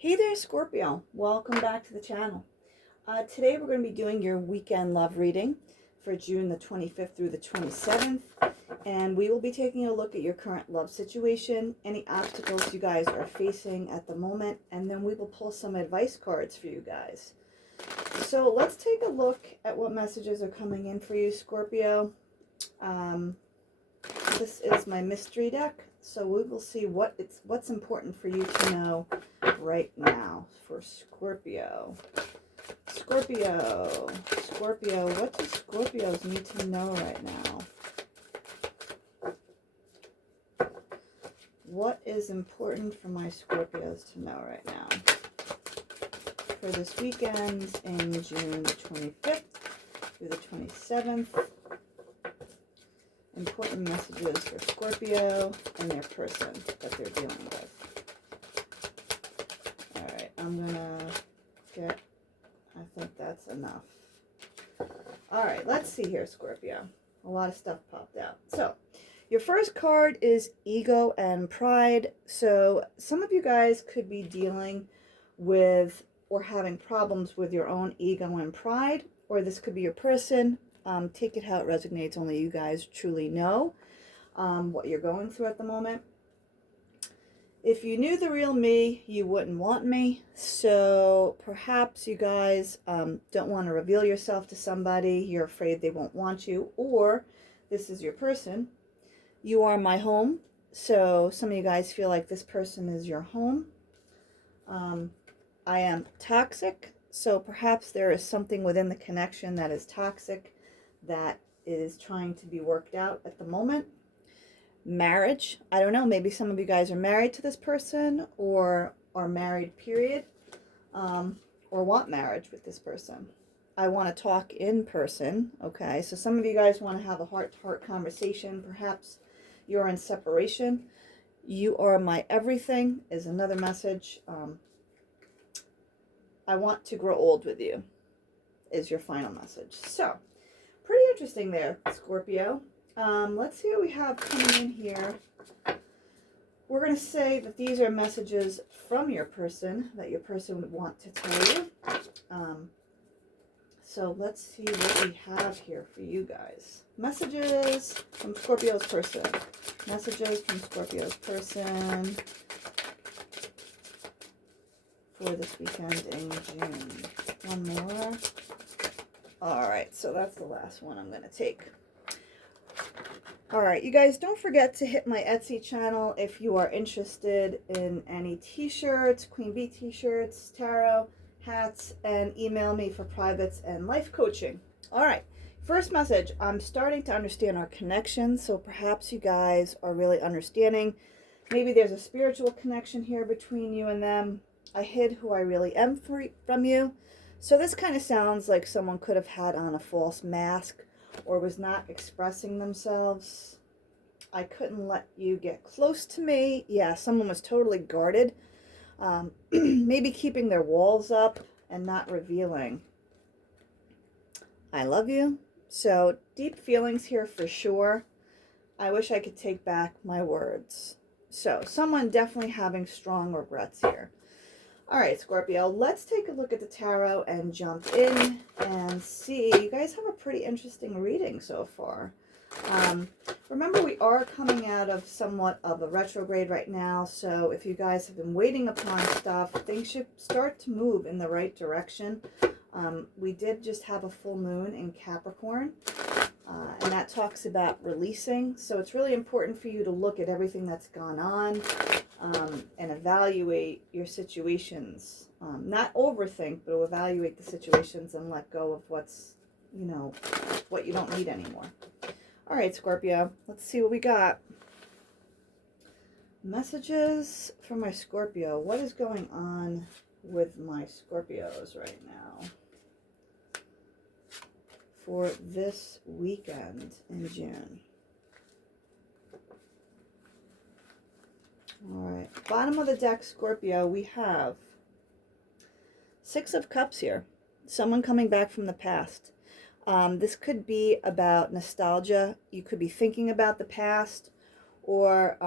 Hey there, Scorpio. Welcome back to the channel. Today we're going to be doing your weekend love reading for June the 25th through the 27th. And we will be taking a look at your current love situation, any obstacles you guys are facing at the moment, and then we will pull some advice cards for you guys. So let's take a look at what messages are coming in for you, Scorpio. This is my mystery deck, so we will see what's important for you to know right now for Scorpio. Scorpio, what do Scorpios need to know right now? What is important for my Scorpios to know right now for this weekend in June the 25th through the 27th? Important messages for Scorpio and their person that they're dealing with. Alright, I'm gonna get, I think that's enough. Alright, let's see here, Scorpio. A lot of stuff popped out. So, your first card is Ego and Pride. So, some of you guys could be dealing with or having problems with your own ego and pride, or this could be your person. Take it how it resonates. Only you guys truly know what you're going through at the moment. If you knew the real me, you wouldn't want me. So perhaps you guys don't want to reveal yourself to somebody. You're afraid they won't want you. Or this is your person. You are my home. So some of you guys feel like this person is your home. I am toxic. So perhaps there is something within the connection that is toxic, that is trying to be worked out at the moment. Marriage, I don't know, maybe some of you guys are married to this person, or are married, period, or want marriage with this person. I want to talk in person. Okay, so some of you guys want to have a heart-to-heart conversation. Perhaps you're in separation. You are my everything is another message. I want to grow old with you is your final message. So pretty interesting there, Scorpio. Let's see what we have coming in here. We're going to say that these are messages from your person that your person would want to tell you. So let's see what we have here for you guys. Messages from Scorpio's person. Messages from Scorpio's person for this weekend in June. One more. Alright, so that's the last one I'm going to take. Alright, you guys, don't forget to hit my Etsy channel if you are interested in any t-shirts, Queen Bee t-shirts, tarot, hats, and email me for privates and life coaching. Alright, first message, I'm starting to understand our connection, so perhaps you guys are really understanding. Maybe there's a spiritual connection here between you and them. I hid who I really am from you. So this kind of sounds like someone could have had on a false mask or was not expressing themselves. I couldn't let you get close to me. Yeah, someone was totally guarded. Maybe keeping their walls up and not revealing. I love you. So deep feelings here for sure. I wish I could take back my words. So someone definitely having strong regrets here. All right, Scorpio, let's take a look at the tarot and jump in and see. You guys have a pretty interesting reading so far. Remember, we are coming out of somewhat of a retrograde right now, so if you guys have been waiting upon stuff, things should start to move in the right direction. We did just have a full moon in Capricorn, and that talks about releasing. So it's really important for you to look at everything that's gone on. And evaluate your situations. Not overthink, but evaluate the situations and let go of what's, what you don't need anymore. All right, Scorpio, let's see what we got. Messages from my Scorpio. What is going on with my Scorpios right now for this weekend in June? All right, bottom of the deck, Scorpio, we have Six of Cups here. Someone coming back from the past. This could be about nostalgia. You could be thinking about the past, or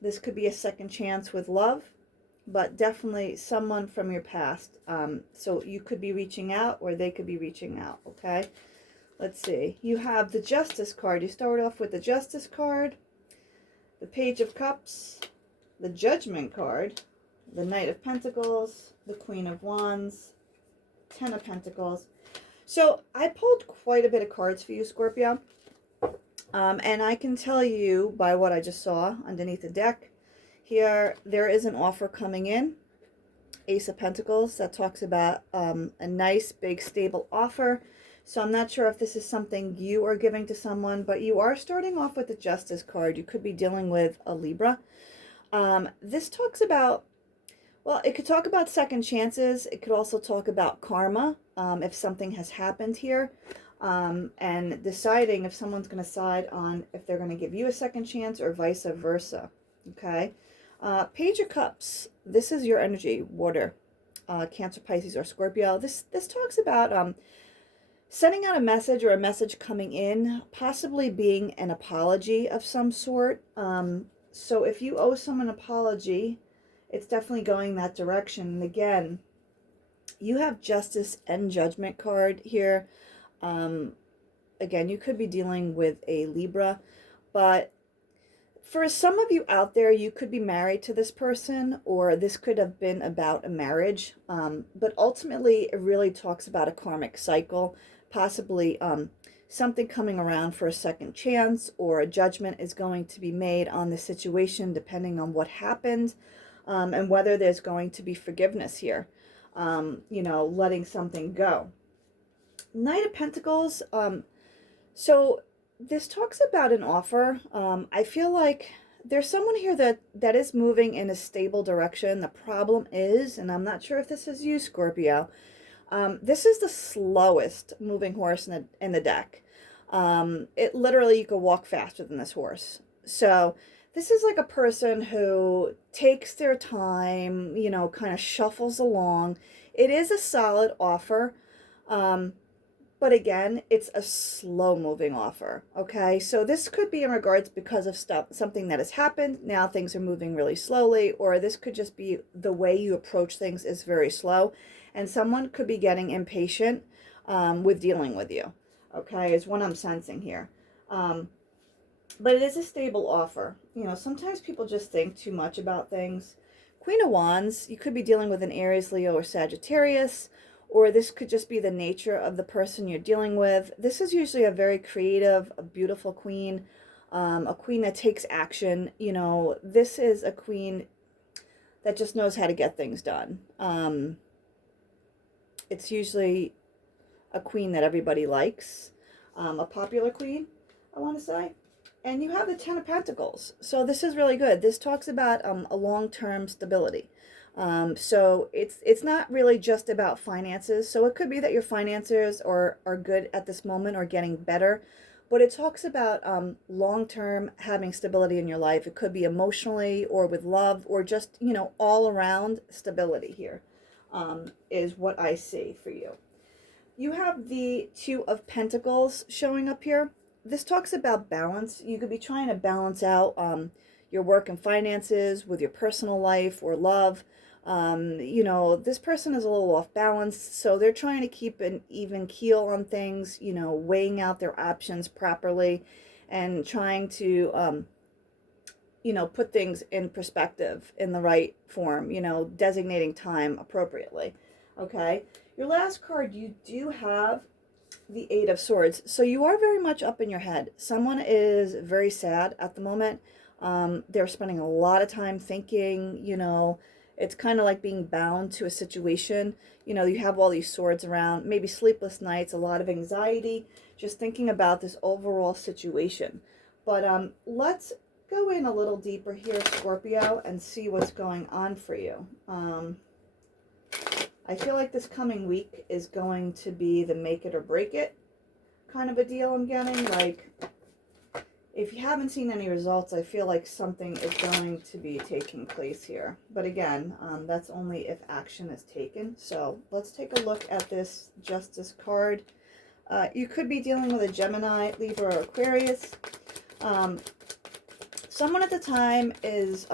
this could be a second chance with love. but definitely someone from your past. So you could be reaching out or they could be reaching out, okay? Let's see. You have the Justice card. You start off with the Justice card, the Page of Cups, the Judgment card, the Knight of Pentacles, the Queen of Wands, Ten of Pentacles. So I pulled quite a bit of cards for you, Scorpio. And I can tell you by what I just saw underneath the deck here, there is an offer coming in. Ace of Pentacles, that talks about a nice, big, stable offer. So I'm not sure if this is something you are giving to someone, but you are starting off with the Justice card. You could be dealing with a Libra. This talks about, well, it could talk about second chances. It could also talk about karma, if something has happened here, and deciding if someone's going to decide on if they're going to give you a second chance or vice versa. Okay. Page of Cups. This is your energy, water, Cancer, Pisces, or Scorpio. This talks about sending out a message or a message coming in, possibly being an apology of some sort. So if you owe someone an apology, it's definitely going that direction. And again, you have Justice and Judgment card here. Again, you could be dealing with a Libra, but for some of you out there, you could be married to this person, or this could have been about a marriage. But ultimately, it really talks about a karmic cycle, possibly something coming around for a second chance, or a judgment is going to be made on the situation depending on what happened, and whether there's going to be forgiveness here, you know, letting something go. Knight of Pentacles. So this talks about an offer. I feel like there's someone here that is moving in a stable direction. The problem is, and I'm not sure if this is you, Scorpio, this is the slowest moving horse in the deck. It literally, you could walk faster than this horse. So this is like a person who takes their time, you know, kind of shuffles along. It is a solid offer. But again, it's a slow moving offer. Okay. So this could be in regards because of something that has happened. Now things are moving really slowly, or this could just be the way you approach things is very slow. And someone could be getting impatient with dealing with you. Okay. Is what I'm sensing here. But it is a stable offer. You know, sometimes people just think too much about things. Queen of Wands, you could be dealing with an Aries, Leo, or Sagittarius. Or this could just be the nature of the person you're dealing with. This is usually a very creative, a beautiful queen, a queen that takes action. You know, this is a queen that just knows how to get things done. It's usually a queen that everybody likes, a popular queen, I want to say. And you have the Ten of Pentacles. So this is really good. This talks about a long-term stability. So it's not really just about finances. So it could be that your finances are good at this moment or getting better, but it talks about long-term having stability in your life. It could be emotionally or with love or just, you know, all around stability here, is what I see for you. You have the Two of Pentacles showing up here. This talks about balance. You could be trying to balance out your work and finances with your personal life or love. You know, this person is a little off balance, so they're trying to keep an even keel on things, you know, weighing out their options properly and trying to, you know, put things in perspective in the right form, you know, designating time appropriately. Okay. Your last card, you do have the Eight of Swords. So you are very much up in your head. Someone is very sad at the moment. They're spending a lot of time thinking, you know, it's kind of like being bound to a situation. You know, you have all these swords around, maybe sleepless nights, a lot of anxiety, just thinking about this overall situation. But let's go in a little deeper here, Scorpio, and see what's going on for you. I feel like this coming week is going to be the make it or break it kind of a deal I'm getting. Like, if you haven't seen any results, I feel like something is going to be taking place here. But again, that's only if action is taken. So let's take a look at this Justice card. You could be dealing with a Gemini, Libra, or Aquarius. Someone at the time is,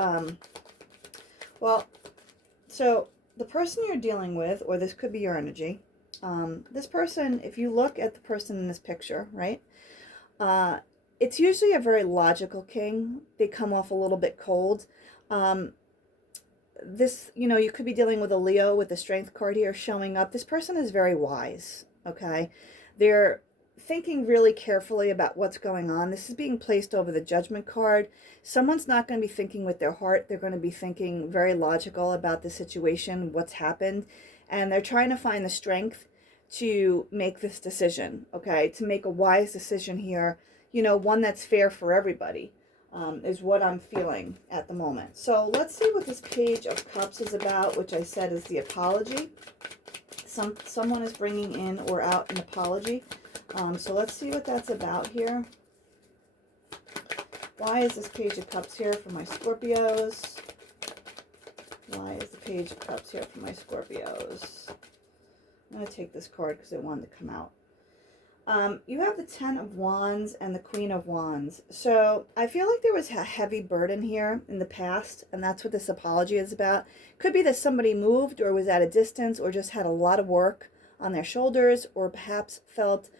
well, So the person you're dealing with, or this could be your energy, this person, if you look at the person in this picture, right? It's usually a very logical king. They come off a little bit cold. Um, this, you could be dealing with a Leo with the strength card here showing up. This person is very wise, okay? They're thinking really carefully about what's going on. This is being placed over the judgment card. Someone's not going to be thinking with their heart. They're going to be thinking very logical about the situation, what's happened, and they're trying to find the strength to make this decision, okay? To make a wise decision here, one that's fair for everybody. Is what I'm feeling at the moment. So let's see what this Page of Cups is about, which I said is the apology. Someone is bringing in or out an apology. So let's see what that's about here. Why is this Page of Cups here for my Scorpios? Why is the Page of Cups here for my Scorpios? I'm going to take this card because it wanted to come out. You have the Ten of Wands and the Queen of Wands. So I feel like there was a heavy burden here in the past, and that's what this apology is about. Could be that somebody moved or was at a distance or just had a lot of work on their shoulders, or perhaps felt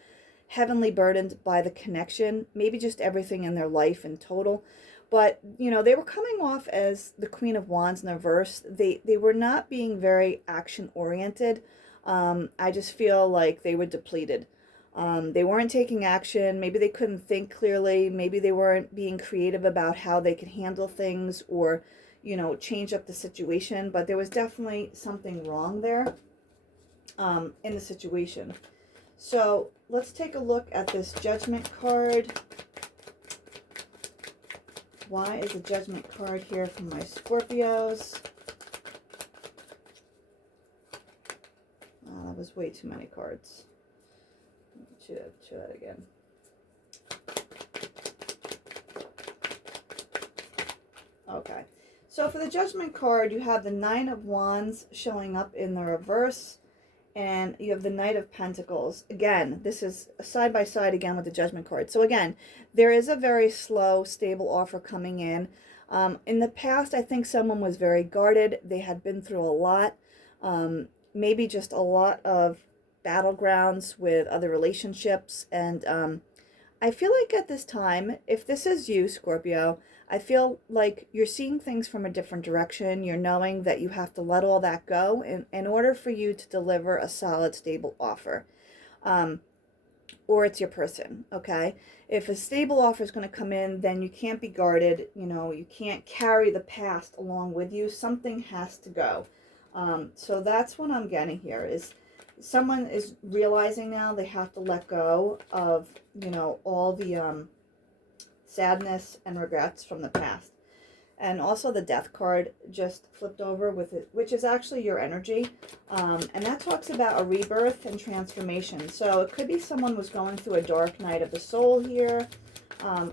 heavily burdened by the connection, maybe just everything in their life in total. But, they were coming off as the Queen of Wands in the reverse. They were not being very action-oriented. I just feel like they were depleted. They weren't taking action. Maybe they couldn't think clearly. Maybe they weren't being creative about how they could handle things or, change up the situation. But there was definitely something wrong there in the situation. So let's take a look at this Judgment card. Why is the Judgment card here for my Scorpios? That was way too many cards. Show that again. Okay. So for the Judgment card, you have the Nine of Wands showing up in the reverse, and you have the Knight of Pentacles. Again, this is side by side again with the Judgment card. So again, there is a very slow, stable offer coming in. In the past, I think someone was very guarded. They had been through a lot, maybe just a lot of battlegrounds with other relationships, and I feel like at this time, if this is you, Scorpio, I feel like you're seeing things from a different direction. You're knowing that you have to let all that go in order for you to deliver a solid, stable offer. Or it's your person, okay? If a stable offer is going to come in, then you can't be guarded. You can't carry the past along with you. Something has to go. So that's what I'm getting here is someone is realizing now they have to let go of, all the sadness and regrets from the past. And also the Death card just flipped over with it, which is actually your energy. And that talks about a rebirth and transformation. So it could be someone was going through a dark night of the soul here.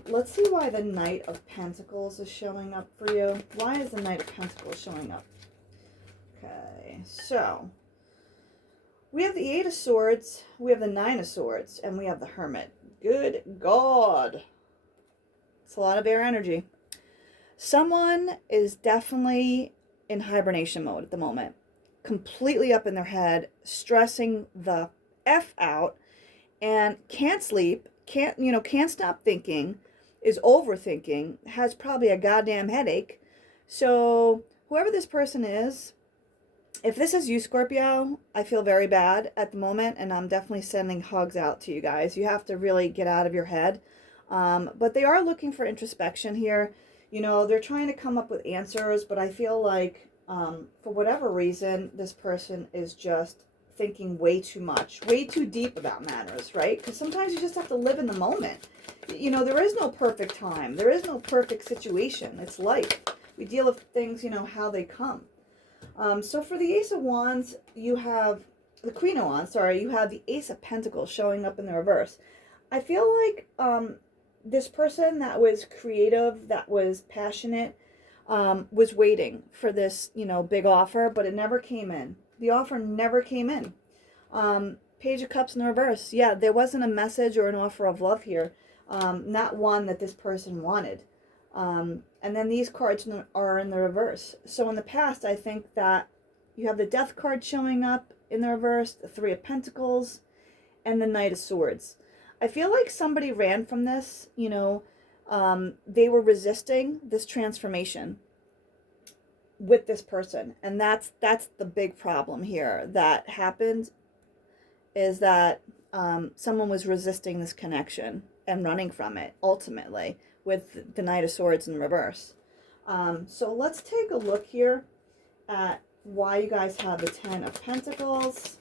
Let's see why the Knight of Pentacles is showing up for you. Why is the Knight of Pentacles showing up? Okay, so we have the Eight of Swords, we have the Nine of Swords, and we have the Hermit. Good God. It's a lot of air energy. Someone is definitely in hibernation mode at the moment. Completely up in their head, stressing the F out, and can't sleep, can't stop thinking, is overthinking, has probably a goddamn headache. So whoever this person is, if this is you, Scorpio, I feel very bad at the moment, and I'm definitely sending hugs out to you guys. You have to really get out of your head. But they are looking for introspection here. They're trying to come up with answers, but I feel like for whatever reason, this person is just thinking way too much, way too deep about matters, right? Because sometimes you just have to live in the moment. There is no perfect time. There is no perfect situation. It's life. We deal with things, how they come. So for the Ace of Wands, you have the Queen of Wands, you have the Ace of Pentacles showing up in the reverse. I feel like this person that was creative, that was passionate, was waiting for this, big offer, but it never came in. The offer never came in. Page of Cups in the reverse. Yeah, there wasn't a message or an offer of love here. Not one that this person wanted. And then these cards are in the reverse. So in the past, I think that You have the Death card showing up in the reverse, the Three of Pentacles, and the Knight of Swords. I feel like somebody ran from this, you know, they were resisting this transformation with this person. And that's the big problem here that happened, is that someone was resisting this connection and running from it, ultimately, with the Knight of Swords in reverse. So let's take a look here at why you guys have the Ten of Pentacles.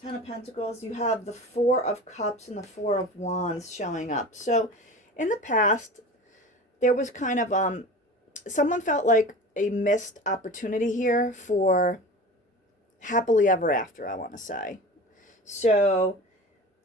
Ten of Pentacles, you have the Four of Cups and the Four of Wands showing up. So in the past, there was kind of, someone felt like a missed opportunity here for happily ever after, I want to say. So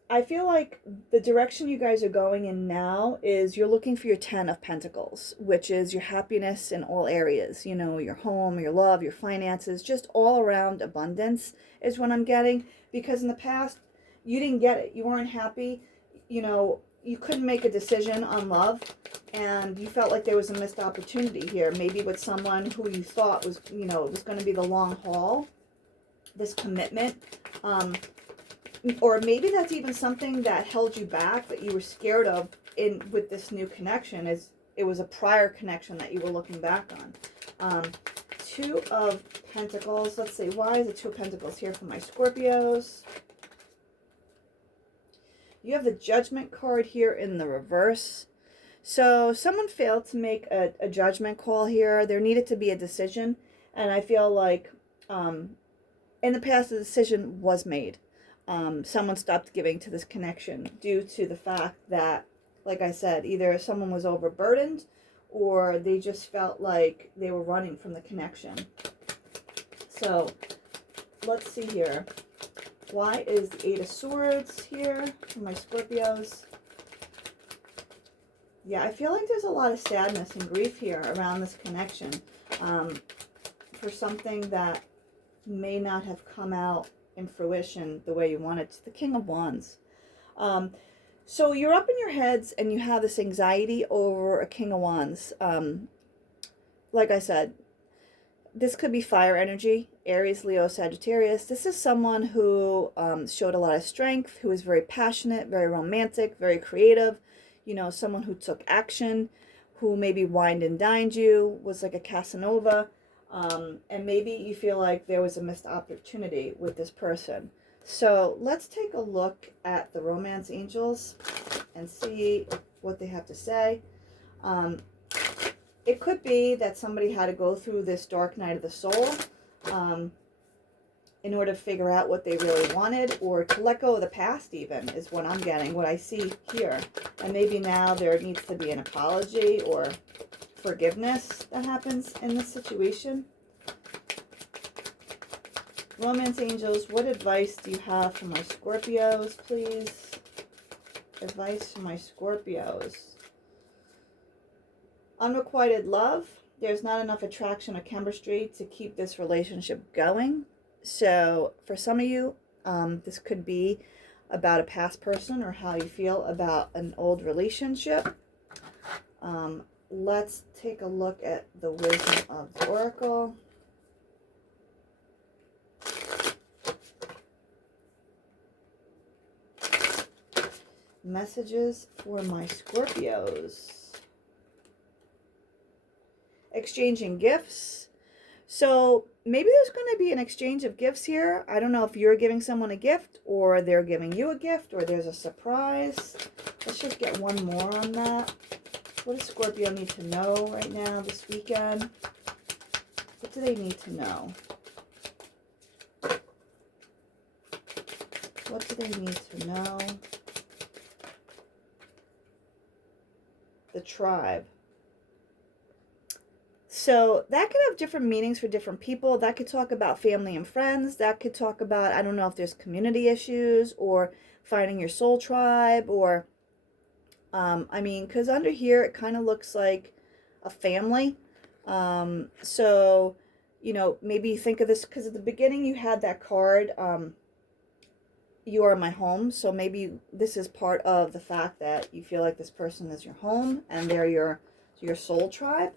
I feel like the direction you guys are going in now is you're looking for your Ten of Pentacles, which is your happiness in all areas, you know, your home, your love, your finances, just all around abundance is what I'm getting. Because in the past, you didn't get it. You weren't happy. You know, you couldn't make a decision on love, and you felt like there was a missed opportunity here, maybe with someone who you thought was, you know, it was going to be the long haul, this commitment. Or maybe that's even something that held you back, that you were scared of with this new connection, is it was a prior connection that you were looking back on. Two of Pentacles. Let's see, why is the Two of Pentacles here for my Scorpios? You have the Judgment card here in the reverse. So someone failed to make a judgment call here. There needed to be a decision. And I feel like in the past, the decision was made. Someone stopped giving to this connection due to the fact that, like I said, either someone was overburdened or they just felt like they were running from the connection. So let's see here. Why is the Eight of Swords here for my Scorpios? Yeah, I feel like there's a lot of sadness and grief here around this connection, for something that may not have come out in fruition the way you want it. It's the King of Wands. So you're up in your heads and you have this anxiety over a King of Wands. Like I said, this could be fire energy, Aries, Leo, Sagittarius. This is someone who showed a lot of strength, who was very passionate, very romantic, very creative. You know, someone who took action, who maybe wined and dined you, was like a Casanova. And maybe you feel like there was a missed opportunity with this person. So let's take a look at the romance angels and see what they have to say. It could be that somebody had to go through this dark night of the soul in order to figure out what they really wanted, or to let go of the past even, is what I'm getting, what I see here. And maybe now there needs to be an apology or forgiveness that happens in this situation. Romance angels, what advice do you have for my Scorpios, please? Advice for my Scorpios. Unrequited love. There's not enough attraction or chemistry to keep this relationship going. So for some of you, this could be about a past person or how you feel about an old relationship. Let's take a look at the wisdom of the Oracle. Messages for my Scorpios. Exchanging gifts. So maybe there's going to be an exchange of gifts here. I don't know if you're giving someone a gift or they're giving you a gift or there's a surprise. Let's just get one more on that. What does Scorpio need to know right now this weekend? What do they need to know? What do they need to know? The tribe. So that could have different meanings for different people. That could talk about family and friends. That could talk about, I don't know if there's community issues or finding your soul tribe, or, I mean, because under here it kind of looks like a family. So, you know, maybe think of this, because at the beginning you had that card, you are my home. So maybe this is part of the fact that you feel like this person is your home and they're your soul tribe.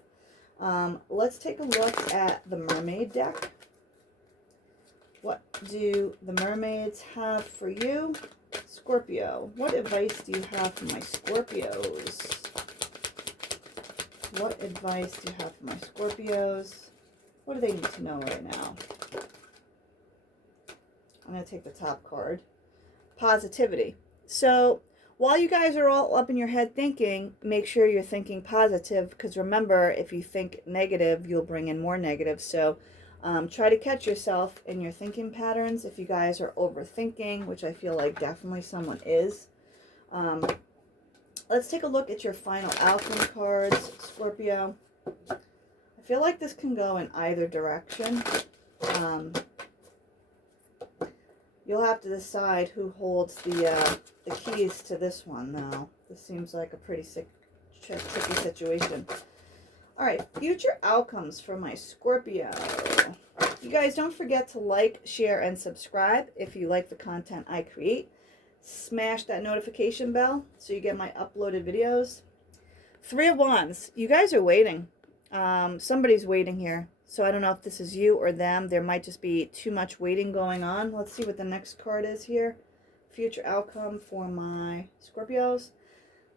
Let's take a look at the mermaid deck. What do the mermaids have for you? Scorpio. What advice do you have for my Scorpios? What advice do you have for my Scorpios? What do they need to know right now? I'm going to take the top card. Positivity. So while you guys are all up in your head thinking, make sure you're thinking positive, because remember, if you think negative, you'll bring in more negative. So try to catch yourself in your thinking patterns. If you guys are overthinking, which I feel like definitely someone is. Let's take a look at your final outcome cards, Scorpio. I feel like this can go in either direction. You'll have to decide who holds the keys to this one now. This seems like a pretty tricky situation. All right, future outcomes for my Scorpio. You guys don't forget to like, share, and subscribe if you like the content I create. Smash that notification bell so you get my uploaded videos. Three of Wands. You guys are waiting. Somebody's waiting here. So I don't know if this is you or them. There might just be too much waiting going on. Let's see what the next card is here. Future outcome for my Scorpios.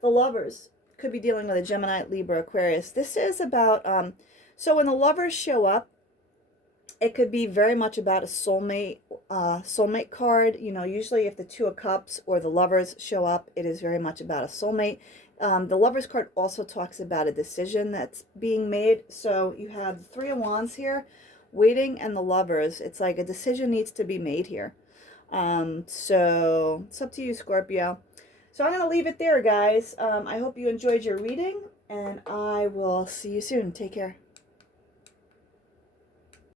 The Lovers. Could be dealing with a Gemini, Libra, Aquarius. This is about, so when the Lovers show up, it could be very much about a soulmate card. You know, usually if the Two of Cups or the Lovers show up, it is very much about a soulmate. The Lovers card also talks about a decision that's being made. So you have the Three of Wands here, waiting, and the Lovers. It's like a decision needs to be made here. So it's up to you, Scorpio. So I'm going to leave it there, guys. I hope you enjoyed your reading, and I will see you soon. Take care.